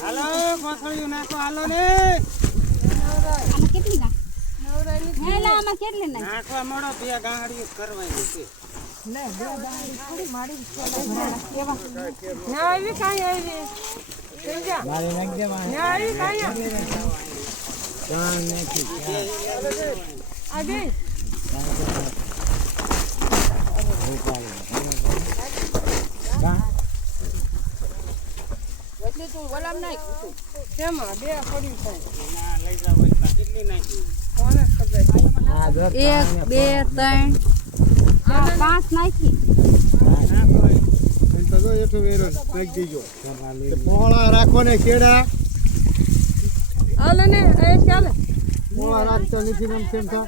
હાલો કોથળિયું નાખો હાલો ને આમાં કેટલી નાખ હેલા આમાં કેટલી નાખ નાખવા મળો બે ગાંહડી કરવાની છે ને બે દાણી થોડી મારી કેવા ના આવી કાઈ આવી સમજા મારી નાખ દે માં ના આવી કાઈ જાન નાખી આગે એટલે તું વલામ નાખ કેમાં બે પડ્યું છે ના લઈ જાવ હોય કેટલી નાખી કોને ખબર 1 2 3 5 નાખી તો જો એઠો વેરો નાખી દેજો પોળા રાખો ને કેડા હાલે ને એ ચાલે પોળા રાખતા નથી મન કેમ થા